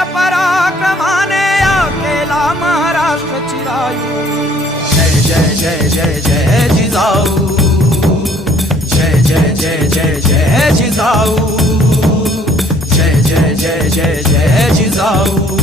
शौर्य पराक्रमाने या केला महाराष्ट्र चिरायू. जय जय जय जय जय जिजाऊ, जय जय जय जय जय जिजाऊ, जय जय जय जय जय जिजाऊ.